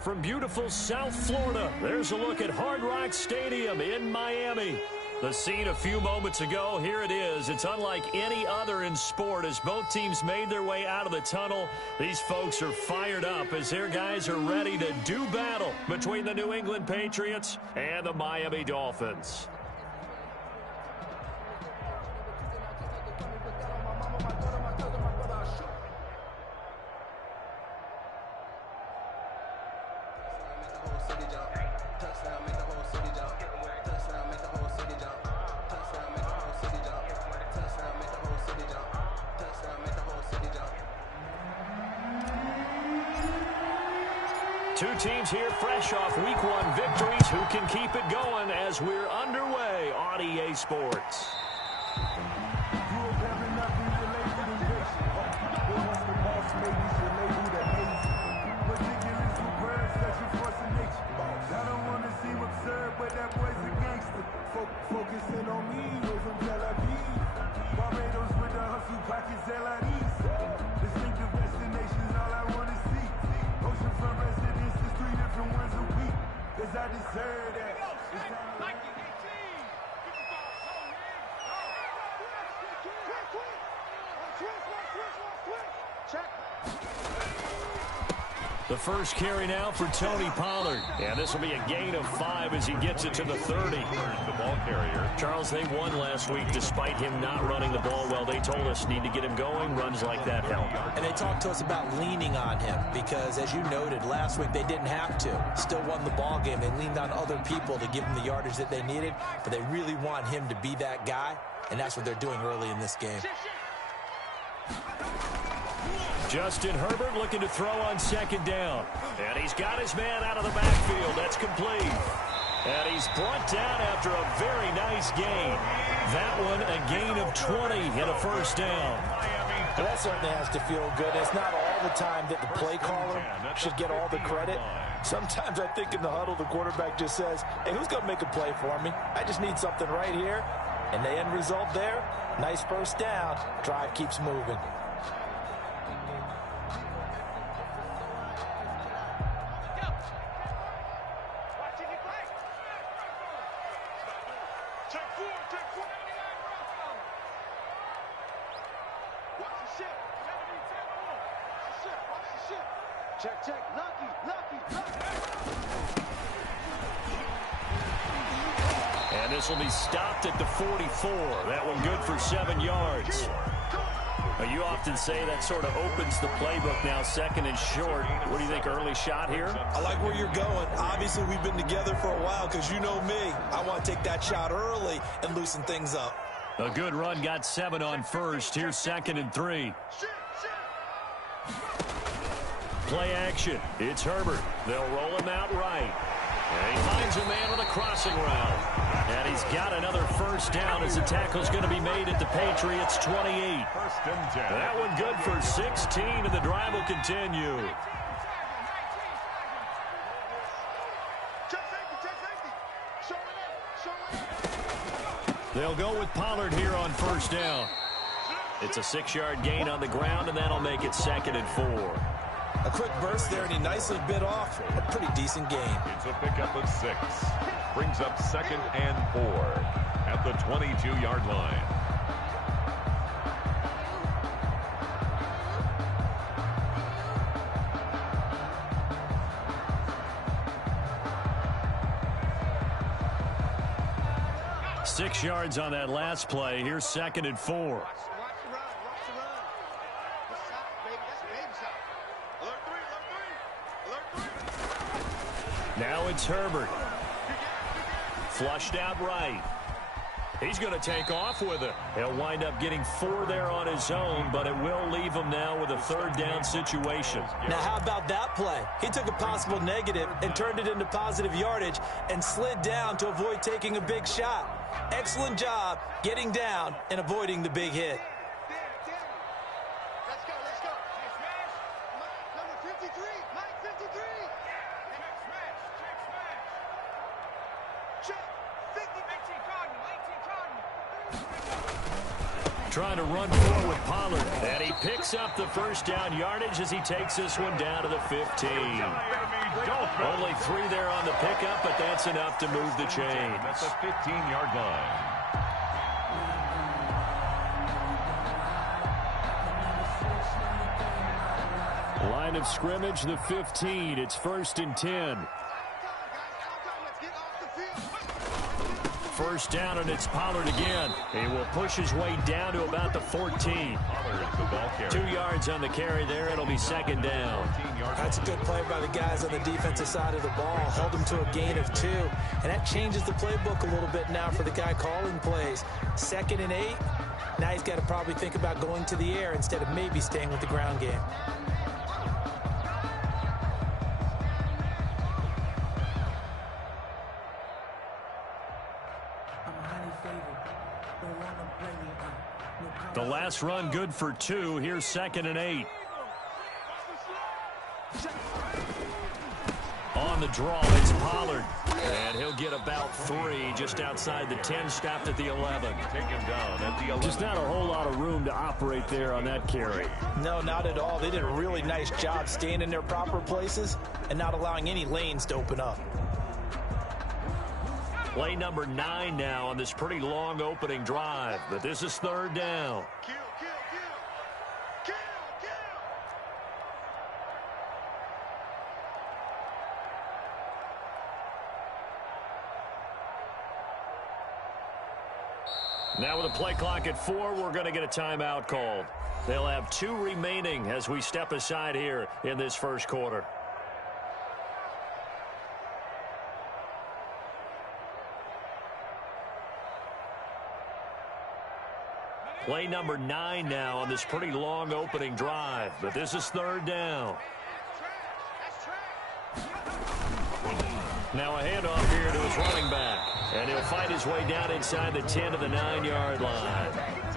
From beautiful South Florida, there's a look at Hard Rock Stadium in Miami. The scene a few moments ago, here it is. It's unlike any other in sport as both teams made their way out of the tunnel. These folks are fired up as their guys are ready to do battle between the New England Patriots and the Miami Dolphins. Two teams here fresh off Week 1 victories. Who can keep it going as we're underway on EA Sports? Focusing on me, we're from Tel Aviv. Barbados with the hustle pockets, distinctive destinations, all I want to see. Oceanfront residences, 3 different ones a week. Cause I deserve that. The first carry now for Tony Pollard. And this will be a gain of 5 as he gets it to the 30. The ball carrier. Charles, they won last week despite him not running the ball well. They told us need to get him going. Runs like that help. And they talked to us about leaning on him because, as you noted, last week they didn't have to. Still won the ball game. They leaned on other people to give them the yardage that they needed, but they really want him to be that guy, and that's what they're doing early in this game. Justin Herbert looking to throw on second down. And he's got his man out of the backfield. That's complete. And he's brought down after a very nice gain. That one a gain of 20 and a first down. Well, that certainly has to feel good. It's not all the time that the play caller should get all the credit. Sometimes I think in the huddle the quarterback just says, hey, who's going to make a play for me? I just need something right here. And the end result there, nice first down. Drive keeps moving. And this will be stopped at the 44. That one good for 7 yards. Now, you often say that sort of opens the playbook now, second and short. What do you think, early shot here? I like where you're going. Obviously, we've been together for a while because you know me. I want to take that shot early and loosen things up. A good run, got 7 on first. Here's second and 3. Play action. It's Herbert. They'll roll him out right. And he finds a man with a crossing route. And he's got another first down as the tackle's going to be made at the Patriots 28. First and 10. That one good for 16, and the drive will continue. They'll go with Pollard here on first down. It's a 6-yard gain on the ground, and that'll make it second and 4. A quick burst there, and he nicely bit off a pretty decent gain. It's a pickup of 6. Brings up second and 4 at the 22-yard line. Six yards on that last play. Here's second and 4. Now it's Herbert. Flushed out right. He's going to take off with it. He'll wind up getting 4 there on his own, but it will leave him now with a third down situation. Now, how about that play? He took a possible negative and turned it into positive yardage and slid down to avoid taking a big shot. Excellent job getting down and avoiding the big hit. Trying to run forward with Pollard. And he picks up the first down yardage as he takes this one down to the 15. Only 3 there on the pickup, but that's enough to move the chains. That's a 15-yard line. Line of scrimmage, the 15. It's 1st and 10. First down, and it's Pollard again. He will push his way down to about the 14. 2 yards on the carry there. It'll be 2nd down. That's a good play by the guys on the defensive side of the ball. Held him to a gain of 2. And that changes the playbook a little bit now for the guy calling plays. 2nd and 8. Now he's got to probably think about going to the air instead of maybe staying with the ground game. The last run good for 2. Here's 2nd and 8. On the draw, it's Pollard. And he'll get about 3 just outside the 10, stopped at the 11. Take him down at the 11. Just not a whole lot of room to operate there on that carry. No, not at all. They did a really nice job staying in their proper places and not allowing any lanes to open up. Play number 9 now on this pretty long opening drive. But this is 3rd down. Now with a play clock at 4, we're going to get a timeout called. They'll have 2 remaining as we step aside here in this first quarter. Play number 9 now on this pretty long opening drive. But this is 3rd down. Now a handoff here to his running back. And he'll fight his way down inside the 10 to the 9-yard line.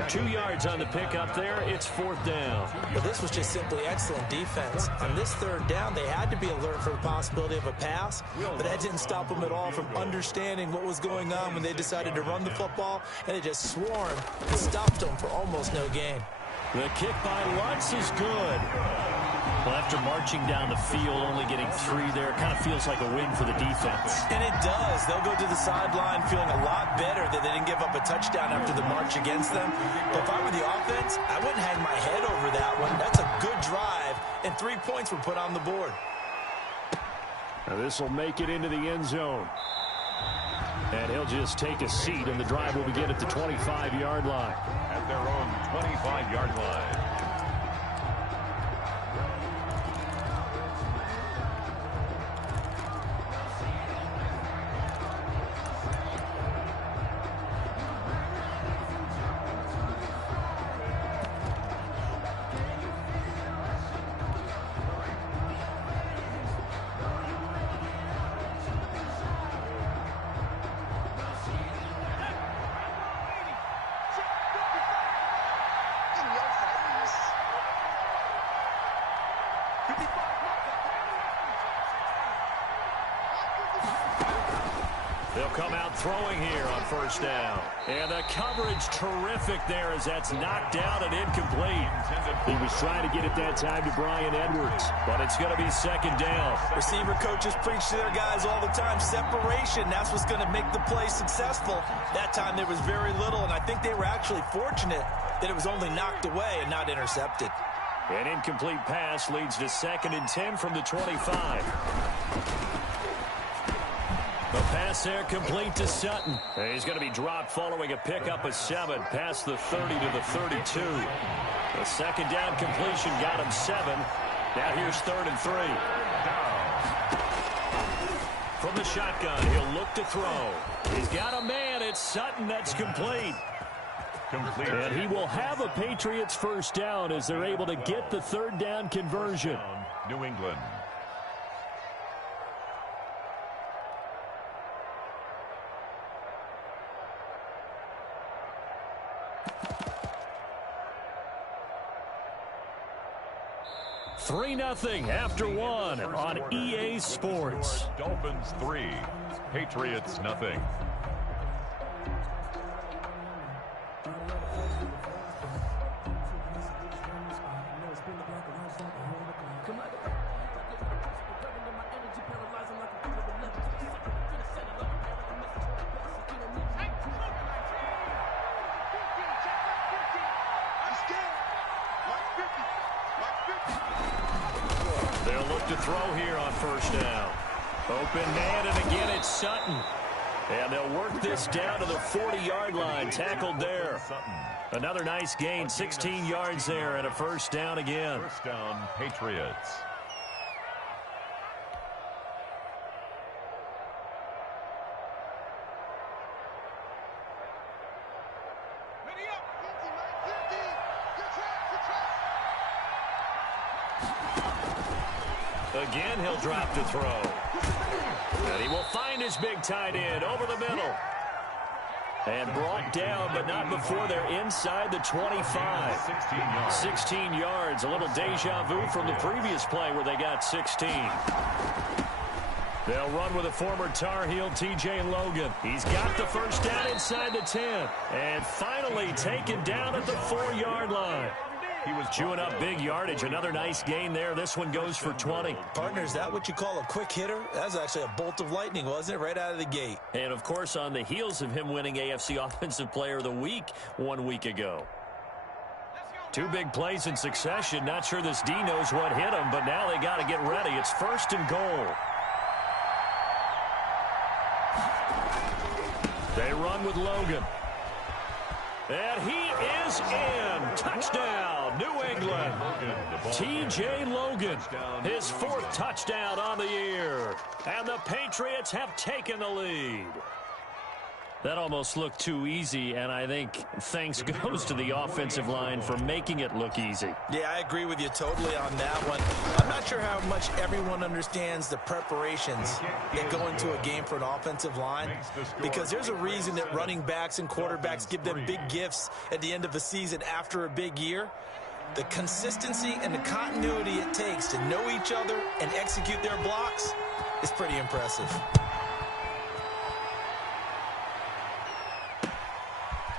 2 yards on the pickup there. It's 4th down. But this was just simply excellent defense. On this 3rd down, they had to be alert for the possibility of a pass, but that didn't stop them at all from understanding what was going on when they decided to run the football, and they just swarmed and stopped them for almost no gain. The kick by Lutz is good. Well, after marching down the field, only getting 3 there, it kind of feels like a win for the defense. And it does. They'll go to the sideline feeling a lot better that they didn't give up a touchdown after the march against them. But if I were the offense, I wouldn't hang my head over that one. That's a good drive, and 3 points were put on the board. Now this will make it into the end zone. And he'll just take a seat, and the drive will begin at the 25-yard line. At their own 25-yard line. They'll come out throwing here on 1st down. And the coverage terrific there as that's knocked down and incomplete. He was trying to get it that time to Brian Edwards, but it's going to be 2nd down. Receiver coaches preach to their guys all the time. Separation, that's what's going to make the play successful. That time there was very little, and I think they were actually fortunate that it was only knocked away and not intercepted. An incomplete pass leads to 2nd and 10 from the 25. The pass there complete to Sutton. He's going to be dropped following a pickup of 7 past the 30 to the 32. The 2nd down completion got him 7. Now here's 3rd and 3. From the shotgun, he'll look to throw. He's got a man. It's Sutton. That's complete. And he will have a Patriots 1st down as they're able to get the 3rd down conversion. New England. Three 0 after 1 on EA Sports. Dolphins 3, Patriots 0. They'll look to throw here on first down. Open man, and again it's Sutton. And they'll work this down to the 40-yard line. Tackled there. Another nice gain, 16 yards there, and a first down again. First down, Patriots. Again, he'll drop to throw. And he will find his big tight end over the middle. And brought down, but not before they're inside the 25. 16 yards. A little deja vu from the previous play where they got 16. They'll run with a former Tar Heel, T.J. Logan. He's got the first down inside the 10. And finally taken down at the 4-yard line. He was chewing up big yardage. Another nice gain there. This one goes for 20. Partner, is that what you call a quick hitter? That was actually a bolt of lightning, wasn't it? Right out of the gate. And, of course, on the heels of him winning AFC Offensive Player of the Week 1 week ago. 2 big plays in succession. Not sure this D knows what hit him, but now they got to get ready. It's first and goal. They run with Logan. And he is in. Touchdown, New England. T.J. Logan, his 4th touchdown on the year. And the Patriots have taken the lead. That almost looked too easy, and I think thanks goes to the offensive line for making it look easy. Yeah, I agree with you totally on that one. I'm not sure how much everyone understands the preparations that go into a game for an offensive line, because there's a reason that running backs and quarterbacks give them big gifts at the end of a season after a big year. The consistency and the continuity it takes to know each other and execute their blocks is pretty impressive.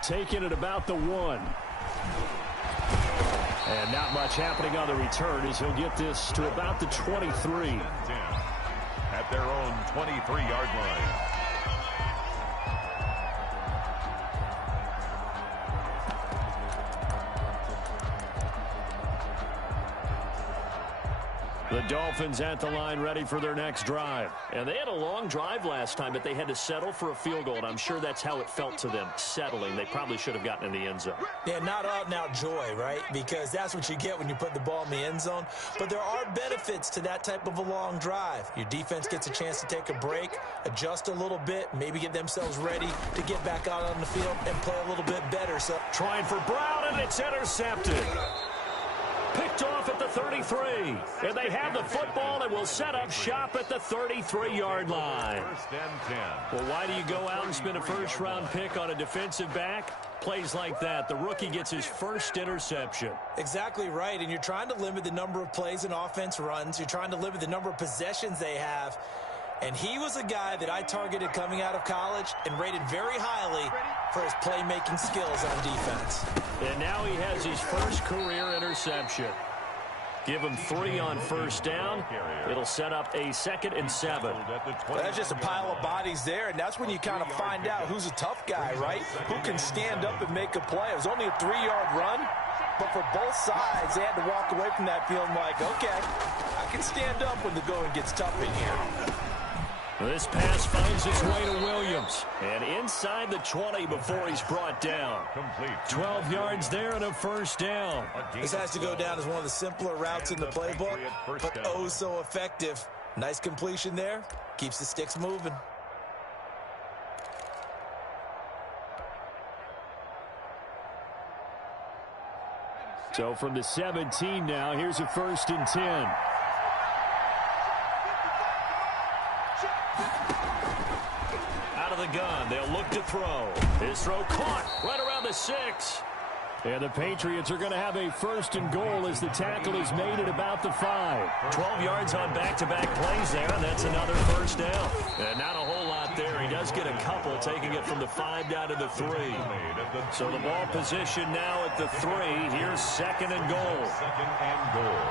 Taking it about the 1. And not much happening on the return as he'll get this to about the 23. At their own 23-yard line. The Dolphins at the line ready for their next drive. And they had a long drive last time, but they had to settle for a field goal, and I'm sure that's how it felt to them, settling. They probably should have gotten in the end zone. Yeah, not out-and-out joy, right? Because that's what you get when you put the ball in the end zone. But there are benefits to that type of a long drive. Your defense gets a chance to take a break, adjust a little bit, maybe get themselves ready to get back out on the field and play a little bit better. So trying for Brown, and it's intercepted. Picked off at the 33. And they have the football and will set up shop at the 33-yard line. First and 10. Well, why do you go out and spend a first-round pick on a defensive back? Plays like that. The rookie gets his first interception. Exactly right. And you're trying to limit the number of plays an offense runs. You're trying to limit the number of possessions they have. And he was a guy that I targeted coming out of college and rated very highly for his playmaking skills on defense. And now he has his first career interception. Give him 3 on first down. It'll set up a 2nd and 7. Well, that's just a pile of bodies there, and that's when you kind of find out who's a tough guy, right? Who can stand up and make a play. It was only a 3-yard run, but for both sides, they had to walk away from that field like, okay, I can stand up when the going gets tough in here. This pass finds its way to Williams. And inside the 20 before he's brought down. 12 yards there and a first down. This has to go down as one of the simpler routes in the playbook, but oh so effective. Nice completion there. Keeps the sticks moving. So from the 17 now, here's a 1st and 10. Out of the gun, they'll look to throw. His throw caught right around the 6. And the Patriots are going to have a 1st and goal as the tackle is made at about the 5. 12 yards on back-to-back plays there, and that's another first down. And not a whole lot there. He does get a couple, taking it from the 5 down to the 3. So the ball position now at the 3. Here's 2nd and goal. 2nd and goal.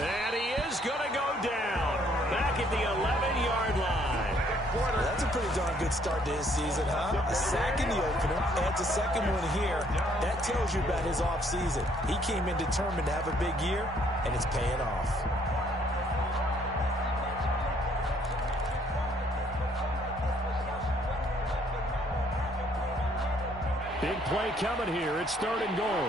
And he is going to go down. Back at the 11-yard line. That's a pretty darn good start to his season, huh? A sack in the opener, adds a second one here. That tells you about his offseason. He came in determined to have a big year, and it's paying off. Big play coming here. It's 3rd and goal.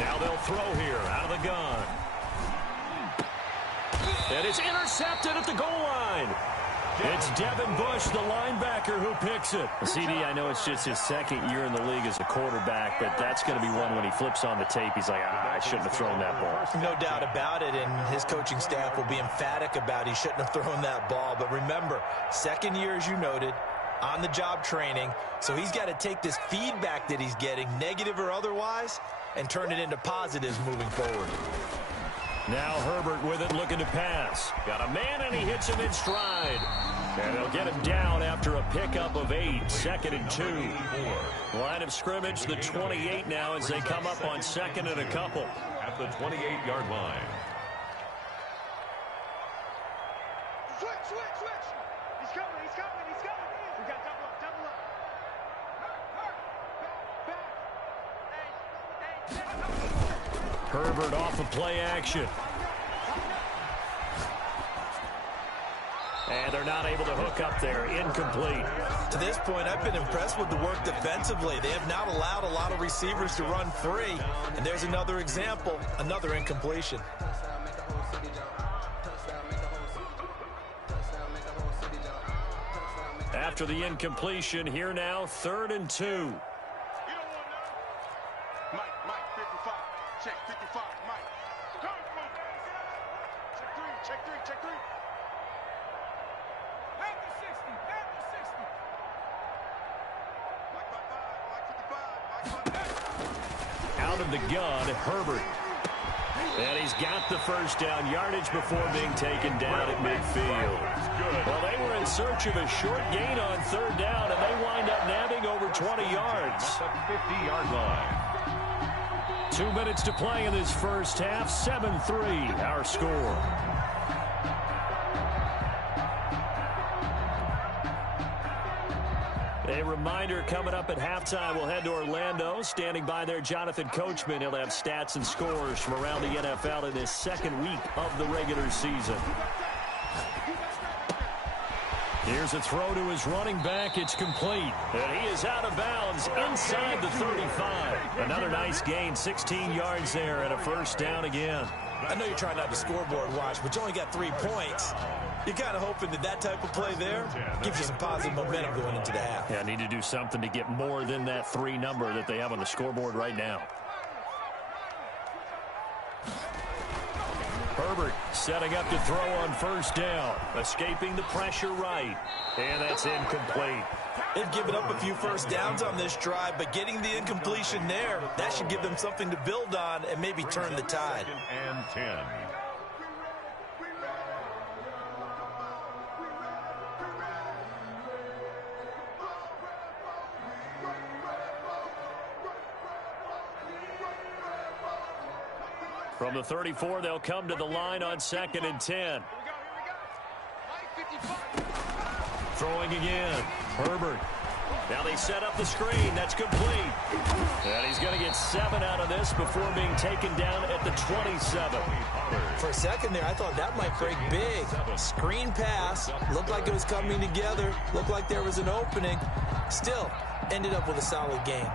Now they'll throw here out of the gun. And it's intercepted at the goal line. It's Devin Bush, the linebacker, who picks it. CD, I know it's just his 2nd year in the league as a quarterback, but that's going to be one when he flips on the tape. He's like, I shouldn't have thrown that ball. No doubt about it, and his coaching staff will be emphatic about he shouldn't have thrown that ball. But remember, 2nd year, as you noted, on-the-job training, so he's got to take this feedback that he's getting, negative or otherwise, and turn it into positives moving forward. Now Herbert with it, looking to pass. Got a man, and he hits him in stride. And they'll get him down after a pickup of 8. 2nd and 2. Line of scrimmage, the 28 now as they come up on 2nd and a couple. At the 28-yard line. Switch. He's coming. We got double up. Herbert off of play action. And they're not able to hook up there. Incomplete. To this point, I've been impressed with the work defensively. They have not allowed a lot of receivers to run free. And there's another example, another incompletion. After the incompletion, here now, 3rd and 2. You don't want to know. Mike, 55. Check 55, Mike. Come on. Check three. Back to 60. Mike 55. Out of the gun, Herbert. And he's got the first down yardage before being taken down at midfield. Well, they were in search of a short gain on 3rd down, and they wind up nabbing over 20 yards. At the 50-yard line. 2 minutes to play in this first half. 7-3, our score. A reminder coming up at halftime, we'll head to Orlando. Standing by there, Jonathan Coachman. He'll have stats and scores from around the NFL in his 2nd week of the regular season. Here's a throw to his running back. It's complete. And he is out of bounds inside the 35. Another nice gain, 16 yards there, and a first down again. I know you're trying not to scoreboard watch, but you only got 3 points. You're kind of hoping that type of play there gives you some positive momentum going into the half. Yeah, need to do something to get more than that 3 number that they have on the scoreboard right now. Herbert setting up to throw on 1st down. Escaping the pressure right. And that's incomplete. They've given up a few first downs on this drive, but getting the incompletion there, that should give them something to build on and maybe turn the tide. 2nd and 10. From the 34, they'll come to the line on 2nd and 10. Throwing again. Herbert. Now they set up the screen. That's complete. And he's going to get 7 out of this before being taken down at the 27. For a second there, I thought that might break big. Screen pass. Looked like it was coming together. Looked like there was an opening. Still, ended up with a solid game.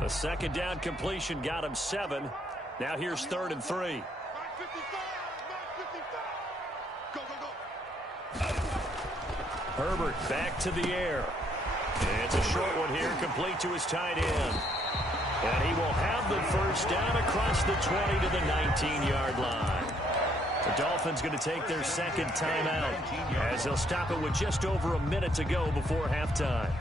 A 2nd down completion got him 7. Now here's 3rd and 3. Herbert back to the air. And it's a short one here, complete to his tight end. And he will have the first down across the 20 to the 19-yard line. The Dolphins going to take their 2nd timeout as they'll stop it with just over a minute to go before halftime.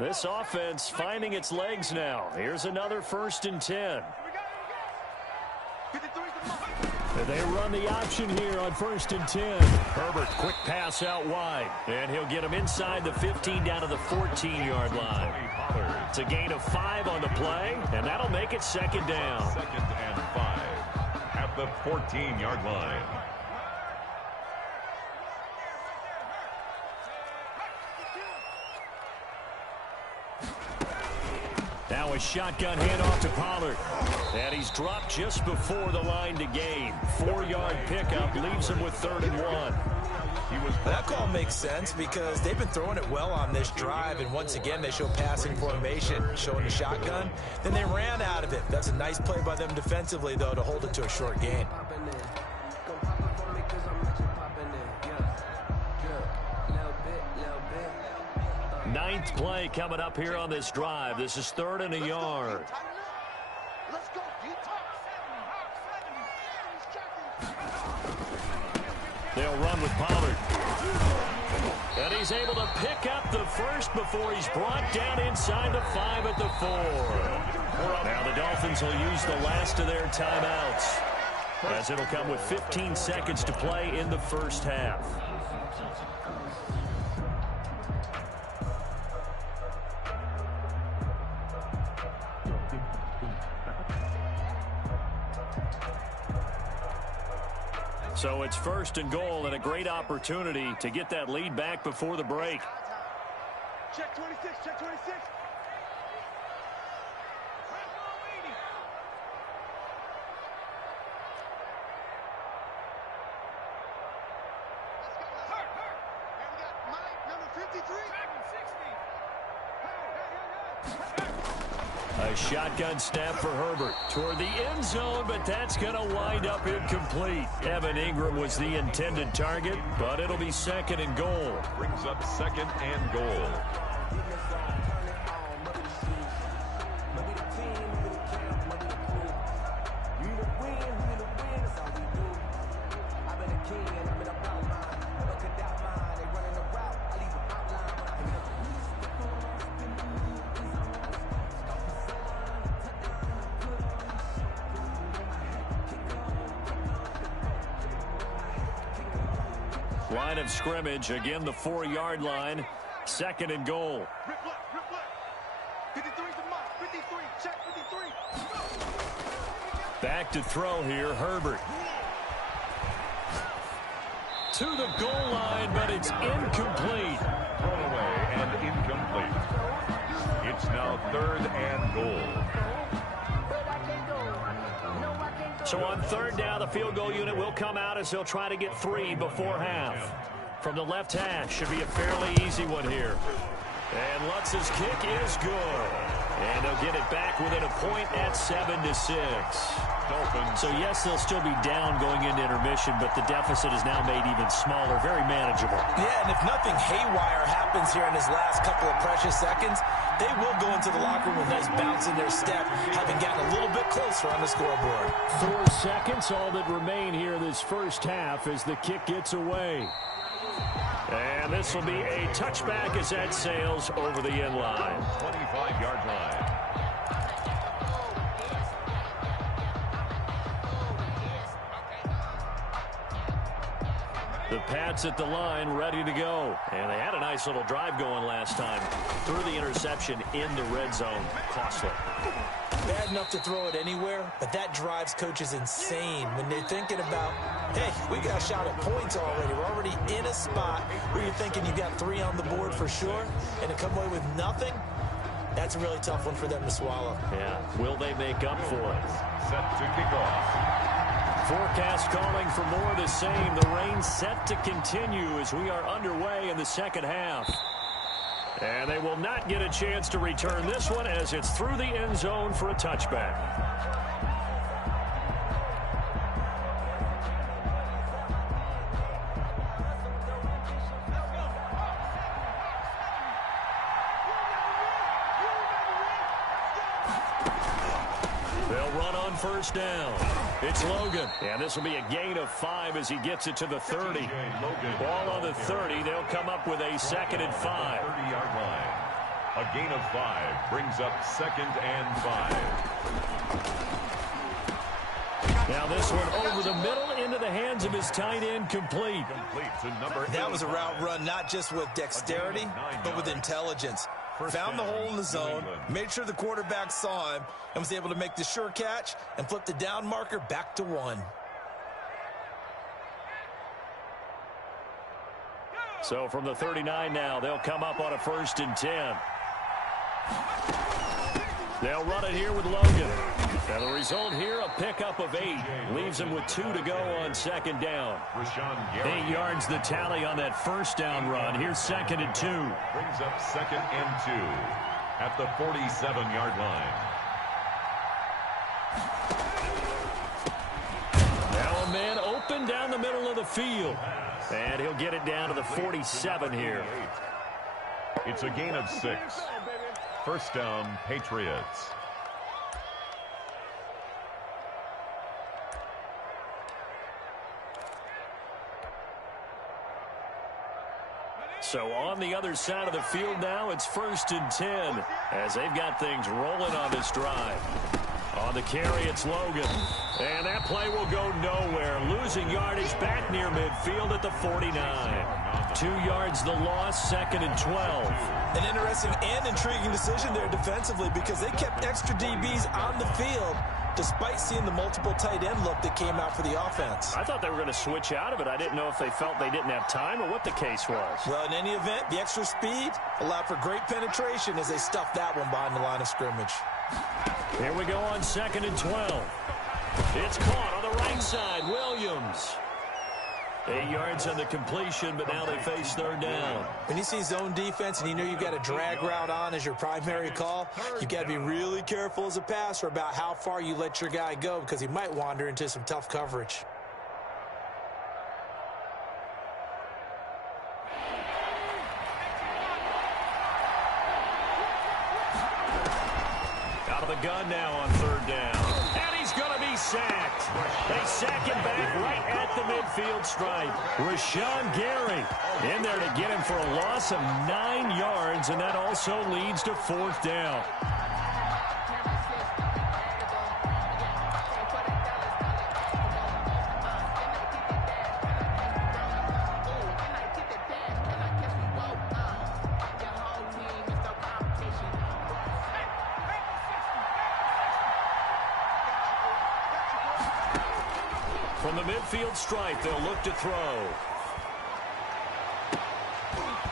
This offense finding its legs now. Here's another 1st and 10. They run the option here on 1st and 10. Herbert, quick pass out wide. And he'll get him inside the 15 down to the 14-yard line. It's a gain of 5 on the play, and that'll make it 2nd down. 2nd and 5 at the 14-yard line. Now a shotgun handoff to Pollard. And he's dropped just before the line to gain. 4-yard pickup leaves him with 3rd and 1. That call makes sense because they've been throwing it well on this drive, and once again they show passing formation, showing the shotgun. Then they ran out of it. That's a nice play by them defensively, though, to hold it to a short gain. Ninth play coming up here on this drive. This is 3rd and a yard. Let's go, They'll run with Pollard. And he's able to pick up the first before he's brought down inside the 5 at the 4. Now the Dolphins will use the last of their timeouts, as it'll come with 15 seconds to play in the first half. So it's 1st and goal and a great opportunity to get that lead back before the break. Check 26, check 26. A shotgun snap for Herbert toward the end zone, but that's going to wind up incomplete. Evan Ingram was the intended target, but it'll be 2nd and goal. Brings up 2nd and goal. Line of scrimmage, again the 4-yard line, 2nd and goal. 53 to Mike, 53, check 53. Back to throw here, Herbert. To the goal line, but it's incomplete. Thrown away and incomplete. It's now 3rd and goal. So on 3rd down, the field goal unit will come out as they'll try to get 3 before half. From the left hash, should be a fairly easy one here. And Lutz's kick is good. And they'll get it back within a point at 7-6. Dolphins. So yes, they'll still be down going into intermission, but the deficit is now made even smaller, very manageable. Yeah, and if nothing haywire happens here in his last couple of precious seconds, they will go into the locker room with a nice bounce in their step, having gotten a little bit closer on the scoreboard. 4 seconds, all that remain here this first half as the kick gets away. And this will be a touchback as that sails over the end line. 25-yard line. The Pats at the line, ready to go. And they had a nice little drive going last time. Threw the interception in the red zone. Costly. Bad enough to throw it anywhere, but that drives coaches insane when they're thinking about, hey, we got a shot at points already. We're already in a spot where you're thinking you got 3 on the board for sure, and to come away with nothing, that's a really tough one for them to swallow. Yeah. Will they make up for it? Set to kick off. Forecast calling for more of the same. The rain set to continue as we are underway in the second half. And they will not get a chance to return this one as it's through the end zone for a touchback. They'll run on first down. It's Logan. And this will be a gain of 5 as he gets it to the 30. Ball on the 30. They'll come up with a 2nd and 5. 30-yard line. A gain of 5 brings up 2nd and 5. Now this one over the middle into the hands of his tight end, complete. That was a route run not just with dexterity, but with intelligence. Found the hole in the zone, made sure the quarterback saw him, and was able to make the sure catch and flip the down marker back to 1. So from the 39 now, they'll come up on a 1st and 10. They'll run it here with Logan. Now the result here, a pickup of 8. Leaves them with 2 to go on 2nd down. 8 yards the tally on that 1st down run. Here's 2nd and 2. Brings up 2nd and 2 at the 47-yard line. Now a man open down the middle of the field. And he'll get it down to the 47 here. It's a gain of 6. 1st down, Patriots. So on the other side of the field now, it's 1st and 10 as they've got things rolling on this drive. On the carry, it's Logan. And that play will go nowhere. Losing yardage back near midfield at the 49. 2 yards the loss, 2nd and 12. An interesting and intriguing decision there defensively because they kept extra DBs on the field despite seeing the multiple tight end look that came out for the offense. I thought they were going to switch out of it. I didn't know if they felt they didn't have time or what the case was. Well, in any event, the extra speed allowed for great penetration as they stuffed that one behind the line of scrimmage. Here we go on 2nd and 12. It's caught on the right side. Williams. 8 yards on the completion, but now they face 3rd down. When you see zone defense and you know you've got a drag route on as your primary call, you've got to be really careful as a passer about how far you let your guy go because he might wander into some tough coverage. Out of the gun now on 3rd down. And he's going to be sacked. They sack him back right at the midfield stripe. Rashawn Gary in there to get him for a loss of 9 yards, and that also leads to 4th down. From the midfield stripe, they'll look to throw.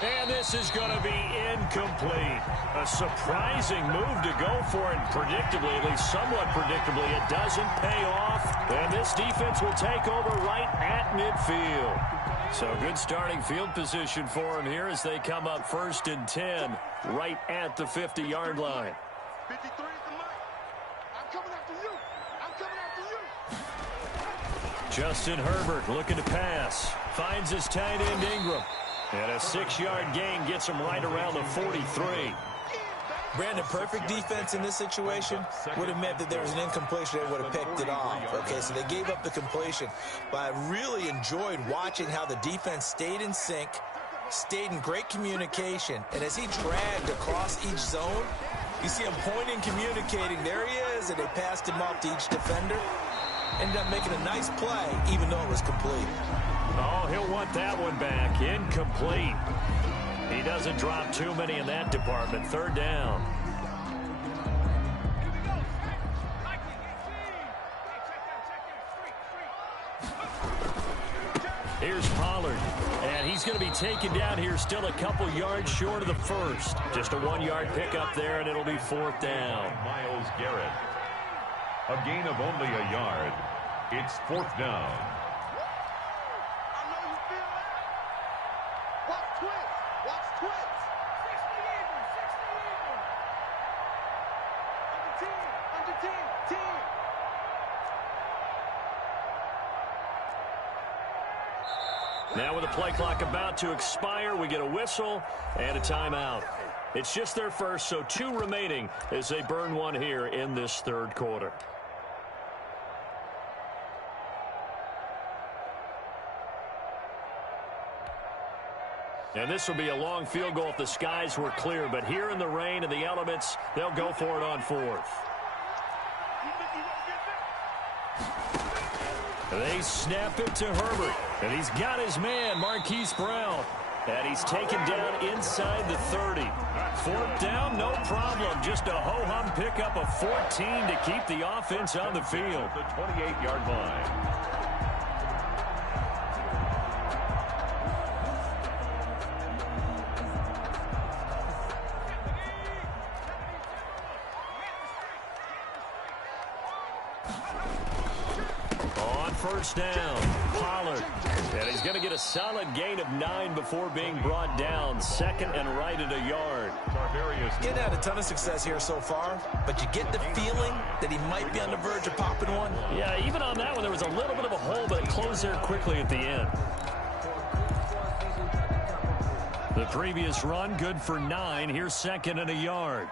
And this is going to be incomplete. A surprising move to go for it. Predictably, at least somewhat predictably, it doesn't pay off. And this defense will take over right at midfield. So good starting field position for them here as they come up 1st and 10 right at the 50-yard line. 53 is the mark. I'm coming after you. I'm coming after you. Justin Herbert looking to pass. Finds his tight end Ingram. And a 6-yard gain gets him right around the 43. Brandon, perfect defense in this situation would have meant that there was an incompletion. They would have picked it off. Okay, so they gave up the completion. But I really enjoyed watching how the defense stayed in sync, stayed in great communication. And as he dragged across each zone, you see him pointing, communicating. There he is, and they passed him off to each defender. Ended up making a nice play, even though it was complete. Oh, he'll want that one back. Incomplete. He doesn't drop too many in that department. 3rd down. Here's Pollard. And he's going to be taken down here still a couple yards short of the 1st. Just a 1-yard pickup there, and it'll be 4th down. Myles Garrett. A gain of only a yard. It's 4th down. I know you feel that. Watch twins. Watch twins. 60 even. 60 even. Under 10. Under 10. 10. Now with the play clock about to expire, we get a whistle and a timeout. It's just their first, so 2 remaining as they burn one here in this 3rd quarter. And this will be a long field goal if the skies were clear. But here in the rain and the elements, they'll go for it on fourth. They snap it to Herbert. And he's got his man, Marquise Brown. And he's taken down inside the 30. Fourth down, no problem. Just a ho-hum pickup of 14 to keep the offense on the field. The 28-yard line. First down, Pollard. And he's going to get a solid gain of 9 before being brought down. Second and right at a yard. Getting had a ton of success here so far, but you get the feeling that he might be on the verge of popping one. Yeah, even on that one, there was a little bit of a hole, but it closed there quickly at the end. The previous run, good for 9. Here's second and a yard.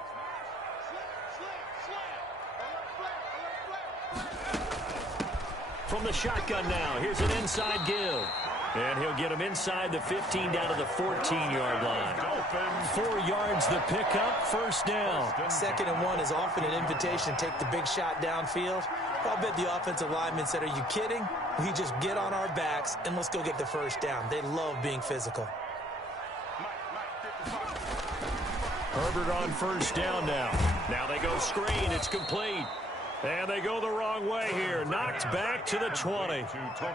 From the shotgun now, here's an inside give. And he'll get him inside the 15 down to the 14-yard line. 4 yards the pickup, first down. Second and 1 is often an invitation to take the big shot downfield. I'll bet the offensive lineman said, are you kidding? We just get on our backs and let's go get the first down. They love being physical. Herbert on first down now. Now they go screen, it's complete. And they go the wrong way here. Knocked back to the 20.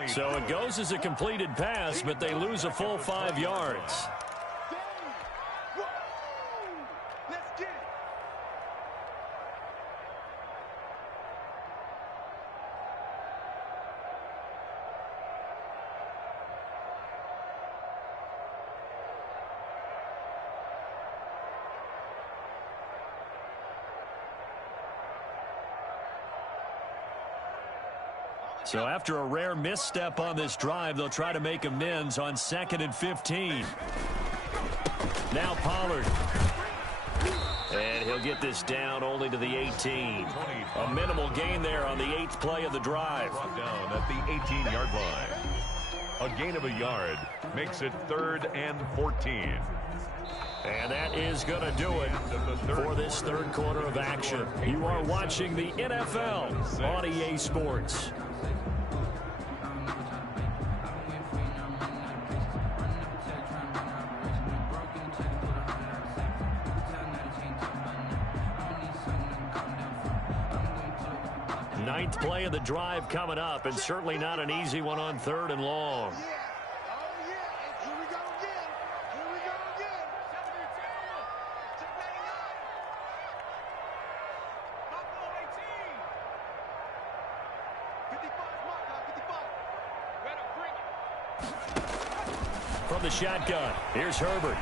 So it goes as a completed pass, but they lose a full 5 yards. Let's get it. So after a rare misstep on this drive, they'll try to make amends on 2nd and 15. Now Pollard. And he'll get this down only to the 18. A minimal gain there on the 8th play of the drive. Brought down at the 18-yard line. A gain of a yard makes it 3rd and 14. And that is going to do it for this third quarter of action. You are watching the NFL on EA Sports. Ninth play of the drive coming up, and certainly not an easy one on 3rd and long. From the shotgun, here's Herbert.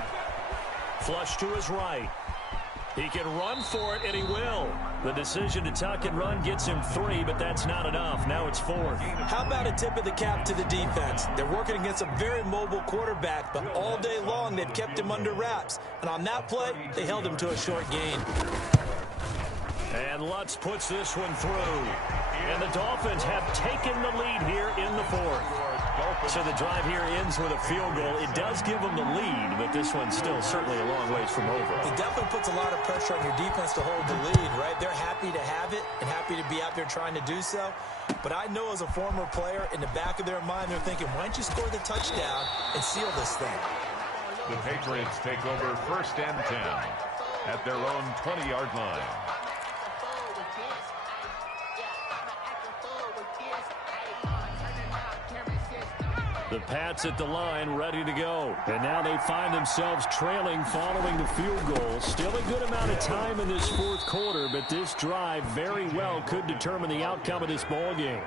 Flush to his right. He can run for it, and he will. The decision to tuck and run gets him 3, but that's not enough. Now it's 4th. How about a tip of the cap to the defense? They're working against a very mobile quarterback, but all day long they've kept him under wraps. And on that play, they held him to a short gain. And Lutz puts this one through. And the Dolphins have taken the lead here in the 4th. So the drive here ends with a field goal. It does give them the lead, but this one's still certainly a long ways from over. It definitely puts a lot of pressure on your defense to hold the lead, right? They're happy to have it and happy to be out there trying to do so. But I know as a former player, in the back of their mind, they're thinking, why don't you score the touchdown and seal this thing? The Patriots take over 1st and 10 at their own 20-yard line. The Pats at the line, ready to go. And now they find themselves trailing following the field goal. Still a good amount of time in this 4th quarter, but this drive very well could determine the outcome of this ball game.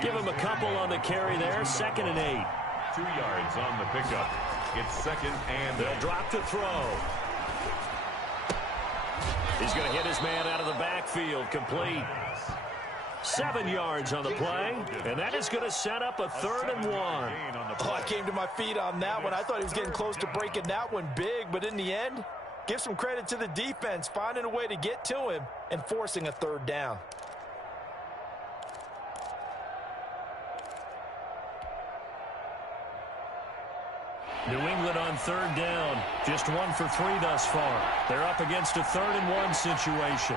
Give him a couple on the carry there, 2nd and 8. 2 yards on the pickup. It's 2nd and They'll drop the throw. He's going to hit his man out of the backfield, complete. 7 yards on the play, and that is going to set up a 3rd and 1. Oh, I came to my feet on that one. I thought he was getting close to breaking that one big, but in the end, give some credit to the defense, finding a way to get to him and forcing a 3rd down. New England on third down. Just 1 for 3 thus far. They're up against a 3rd and 1 situation.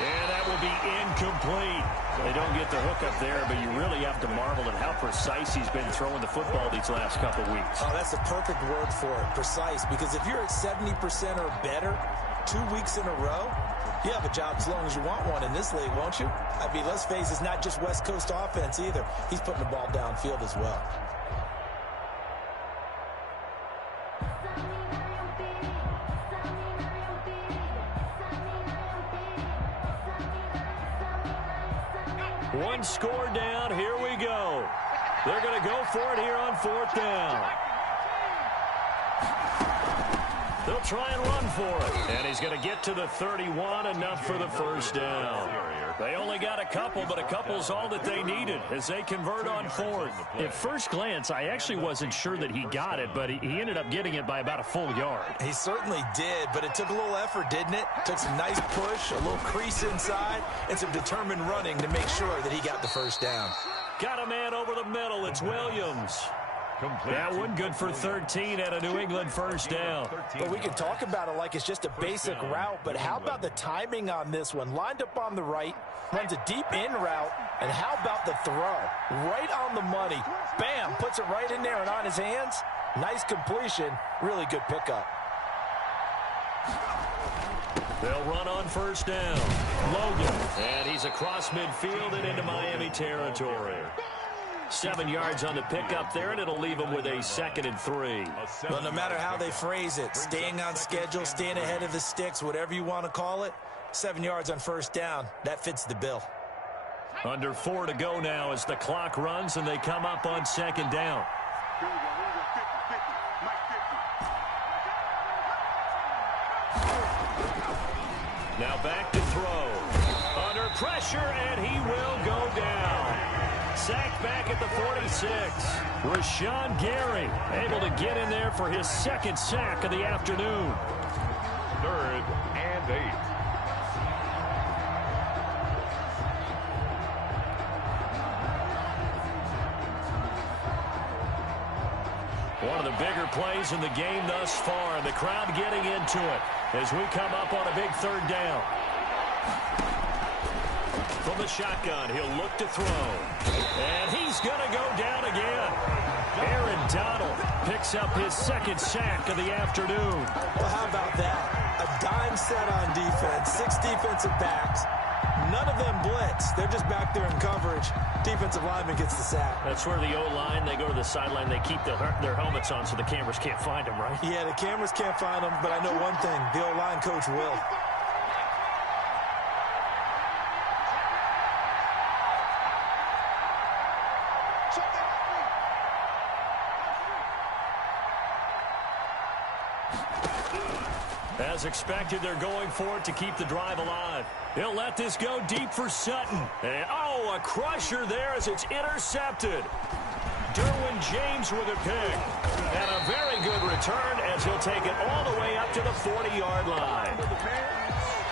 And that will be incomplete. They don't get the hook up there, but you really have to marvel at how precise he's been throwing the football these last couple weeks. Oh, that's the perfect word for it, precise, because if you're at 70% or better 2 weeks in a row, you have a job as long as you want one in this league, won't you? I mean, let's face it, it's not just West Coast offense either. He's putting the ball downfield as well. One score down. Here we go. They're going to go for it here on 4th down. They'll try and run for it. And he's going to get to the 31, enough for the first down. They only got a couple, but a couple's all that they needed as they convert on 4th. At first glance, I actually wasn't sure that he got it, but he ended up getting it by about a full yard. He certainly did, but it took a little effort, didn't it? Took some nice push, a little crease inside, and some determined running to make sure that he got the first down. Got a man over the middle. It's Williams. That one good for 13 at a New England first down. Well, we can talk about it like it's just a basic route, but how about the timing on this one? Lined up on the right, runs a deep in route, and how about the throw? Right on the money. Bam, puts it right in there and on his hands. Nice completion, really good pickup. They'll run on first down. Logan, and he's across midfield and into Miami territory. 7 yards on the pickup there, and it'll leave him with a 2nd and 3. Well, no matter how they phrase it, staying on schedule, staying ahead of the sticks, whatever you want to call it, 7 yards on first down, that fits the bill. Under 4 to go now as the clock runs, and they come up on 2nd down. Now back to throw. Under pressure, and he will go down. Sacked back at the 46. Rashawn Gary able to get in there for his 2nd sack of the afternoon. 3rd and 8. One of the bigger plays in the game thus far. The crowd getting into it as we come up on a big 3rd down. From the shotgun, he'll look to throw. And he's going to go down again. Aaron Donald picks up his 2nd sack of the afternoon. Well, how about that? A dime set on defense, 6 defensive backs. None of them blitz. They're just back there in coverage. Defensive lineman gets the sack. That's where the O-line, they go to the sideline, they keep their helmets on so the cameras can't find them, right? Yeah, the cameras can't find them, but I know one thing. The O-line coach will. As expected, they're going for it to keep the drive alive. He'll let this go deep for Sutton. And, oh, a crusher there as it's intercepted. Derwin James with a pick. And a very good return as he'll take it all the way up to the 40-yard line.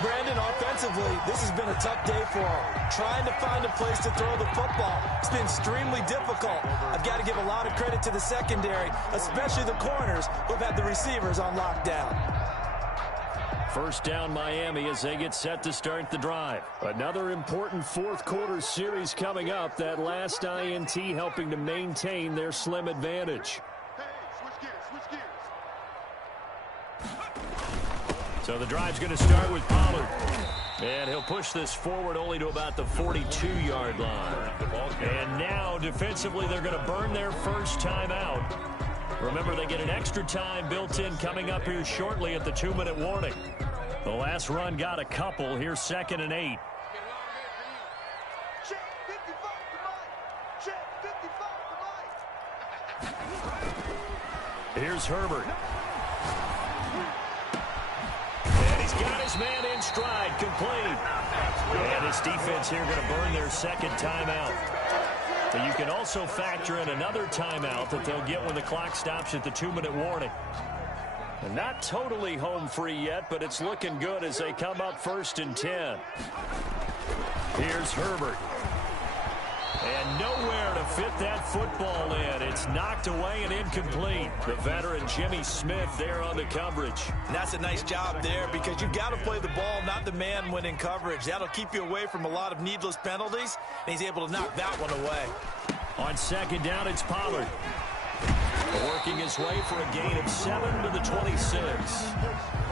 Brandon, offensively, this has been a tough day for him. Trying to find a place to throw the football. It's been extremely difficult. I've got to give a lot of credit to the secondary, especially the corners who've had the receivers on lockdown. First down Miami as they get set to start the drive. Another important 4th quarter series coming up. That last INT helping to maintain their slim advantage. So the drive's going to start with Pollard. And he'll push this forward only to about the 42-yard line. And now defensively they're going to burn their first timeout. Remember, they get an extra time built in coming up here shortly at the 2-minute warning. The last run got a couple. Here's 2nd and 8. Here's Herbert. And he's got his man in stride, complete. And this defense here going to burn their 2nd timeout. But you can also factor in another timeout that they'll get when the clock stops at the 2-minute warning. And not totally home free yet, but it's looking good as they come up 1st and 10. Here's Herbert. And nowhere to fit that football in. It's knocked away and incomplete. The veteran Jimmy Smith there on the coverage. And that's a nice job there because you've got to play the ball, not the man when in coverage. That'll keep you away from a lot of needless penalties, and he's able to knock that one away. On 2nd down, it's Pollard. Working his way for a gain of 7 to the 26.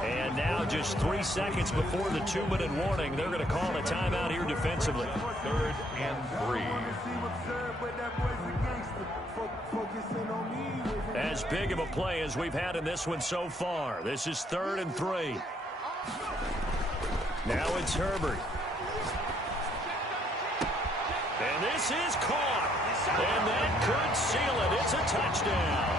And now just 3 seconds before the 2-minute warning, they're going to call a timeout here defensively. 3rd and 3. As big of a play as we've had in this one so far. This is 3rd and 3. Now it's Herbert. And this is caught. And that could seal it. It's a touchdown.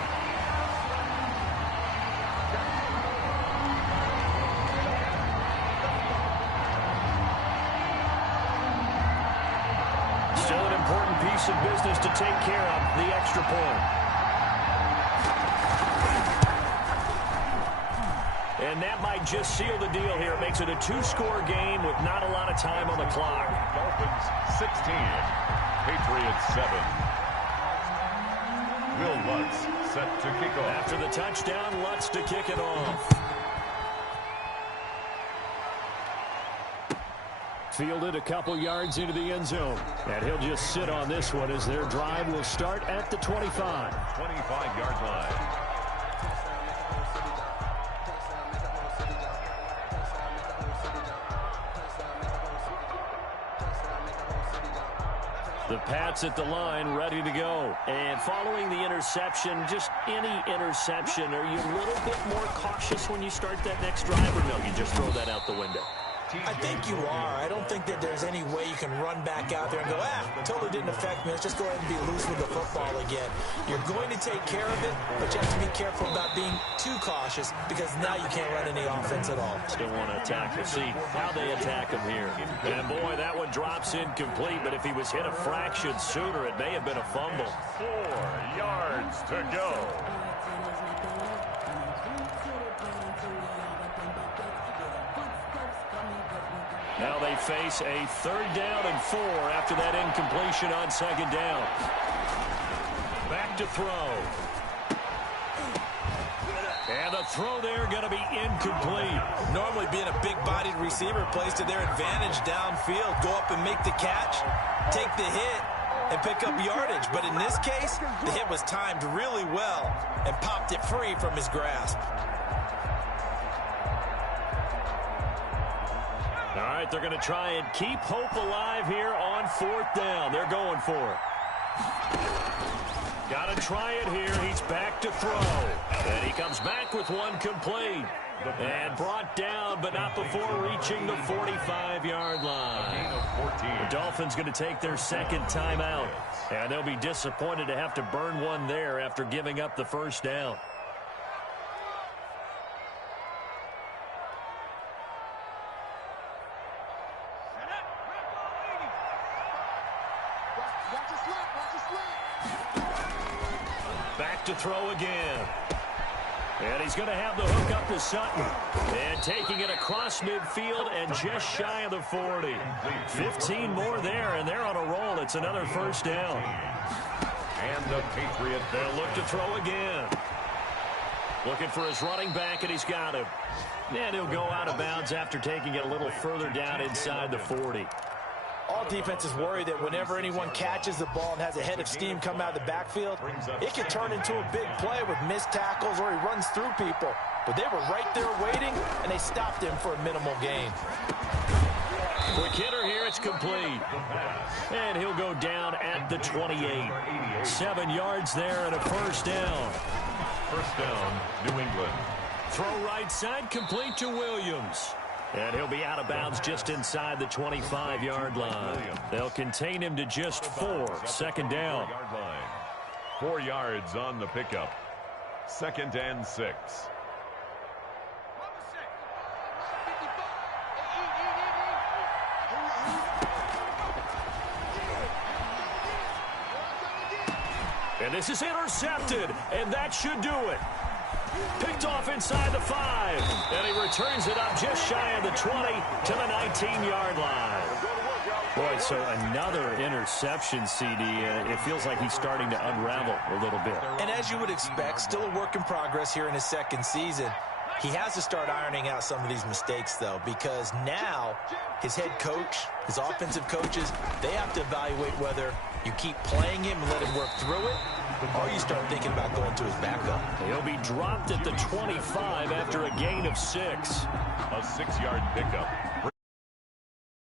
Still an important piece of business to take care of, the extra point. And that might just seal the deal here. It makes it a 2-score game with not a lot of time on the clock. Dolphins 16, Patriots 7. Will Lutz set to kick off. After the touchdown, Lutz to kick it off. Fielded a couple yards into the end zone. And he'll just sit on this one as their drive will start at the 25. 25-yard line. The Pats at the line, ready to go. And following the interception, just any interception, are you a little bit more cautious when you start that next drive, or no, you just throw that out the window? I think you are. I don't think that there's any way you can run back out there and go, totally didn't affect me. Let's just go ahead and be loose with the football again. You're going to take care of it, but you have to be careful about being too cautious because now you can't run any offense at all. Still want to attack. We'll see how they attack him here. And, boy, that one drops incomplete, but if he was hit a fraction sooner, it may have been a fumble. 4 yards to go. Now they face a 3rd down and 4 after that incompletion on 2nd down. Back to throw. And the throw there going to be incomplete. Normally being a big-bodied receiver plays to their advantage downfield. Go up and make the catch, take the hit, and pick up yardage. But in this case, the hit was timed really well and popped it free from his grasp. All right, they're going to try and keep hope alive here on 4th down. They're going for it. Got to try it here. He's back to throw. And he comes back with one complete. And brought down, but not before reaching the 45-yard line. The Dolphins going to take their 2nd timeout. And they'll be disappointed to have to burn one there after giving up the 1st down. Back to throw again. And he's going to have the hook up to Sutton. And taking it across midfield and just shy of the 40. 15 more there, and they're on a roll. It's another 1st down. And the Patriots, they'll look to throw again. Looking for his running back, and he's got him. And he'll go out of bounds after taking it a little further down inside the 40. All defenses worry that whenever anyone catches the ball and has a head of steam come out of the backfield, it could turn into a big play with missed tackles or he runs through people. But they were right there waiting, and they stopped him for a minimal gain. Quick hitter here, it's complete. And he'll go down at the 28. 7 yards there and a 1st down. 1st down, New England. Throw right side, complete to Williams. And he'll be out of bounds just inside the 25-yard line. They'll contain him to just 4. 2nd down. 4 yards on the pickup. 2nd and 6. And this is intercepted, and that should do it. Picked off inside the 5. And he returns it up just shy of the 20 to the 19-yard line. Boy, so another interception, CD. It feels like he's starting to unravel a little bit. And as you would expect, still a work in progress here in his second season. He has to start ironing out some of these mistakes, though, because now his head coach, his offensive coaches, they have to evaluate whether you keep playing him and let him work through it, or you start thinking about going to his backup. He'll be dropped at the 25 after a gain of 6. A 6-yard pickup.